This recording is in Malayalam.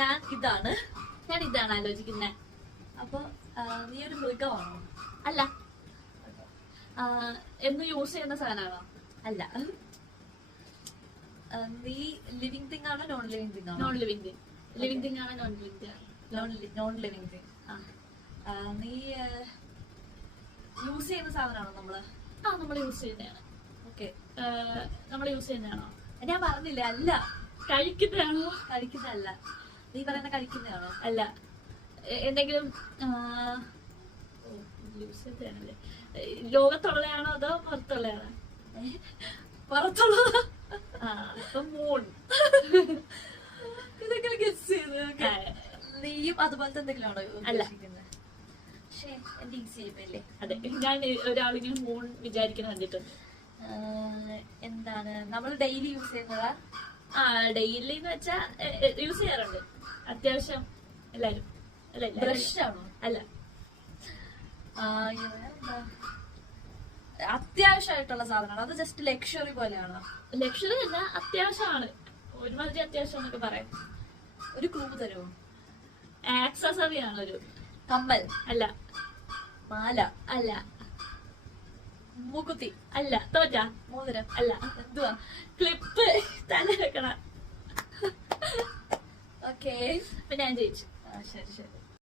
ഞാൻ ഇതാണ് ആലോചിക്കുന്നത്. അപ്പൊ നീ ഒരു മൃഗമാണോ? അല്ല. എന്ന് യൂസ് ചെയ്യുന്ന സാധനമാണോ? അല്ല. നീ ലിവിങ് തിങ് ആണോ നോൺ ലിവിങ് തിങ് ആണോ? Non living thing. Living thing ആണോ non living thing? Non living thing. നീ യൂസ് ചെയ്യുന്ന സാധനമാണോ നമ്മള്? നമ്മൾ യൂസ് ചെയ്യുന്നതാണ്. ഓക്കെ. നമ്മൾ യൂസ് ചെയ്യുന്നതാണോ? ഞാൻ പറഞ്ഞില്ലേ അല്ല. കഴിക്കുന്നതാണോ? കഴിക്കുന്നതല്ല. നീ പറയുന്ന കഴിക്കുന്നതാണോ? അല്ല. എന്തെങ്കിലും യൂസ് ചെയ്തതാണല്ലേ. ലോകത്തുള്ളതാണോ അതോ പുറത്തുള്ളതാണോ? പുറത്തുള്ളത്. അപ്പൊ മൂൺ. ഇതൊക്കെ ഗസ് ചെയ്ത്. നീയും അതുപോലത്തെ എന്തെങ്കിലും ആണോ ഉദ്ദേശിക്കുന്നത്? പക്ഷേ എന്റെ ഈസി ആയിപ്പോയില്ലേ? അതെ, ഞാൻ ഒരാളിങ്ങനെ മൂൺ വിചാരിക്കുന്ന കണ്ടിട്ടുണ്ട്. എന്താണ് നമ്മൾ ഡെയിലി യൂസ് ചെയ്യുന്നതാ? ഡെയിലി എന്ന് വെച്ചാ യൂസ് ചെയ്യാറുണ്ട് അത്യാവശ്യം എല്ലാരും. ബ്രഷ് ആണോ? അല്ല. അത്യാവശ്യമായിട്ടുള്ള സാധനമാണ് അത്? ജസ്റ്റ് ലക്ഷറി പോലെയാണോ? ലക്ഷറി അല്ല, അത്യാവശ്യമാണ്. ഒരുമാതിരി അത്യാവശ്യം എന്നൊക്കെ പറയാം. ഒരു ക്ലൂ തരുമോ? ആക്സസറി ആണ്. ഒരു കമ്മൽ? അല്ല. മാല? അല്ല. മൂക്കുത്തി? അല്ല. തോറ്റ? മോതിരം? അല്ല. എന്തുവാ? ക്ലിപ്പ് തല വെക്കണം. ഓക്കെ, അപ്പൊ ഞാൻ ജയിച്ചു. ശരി ശരി.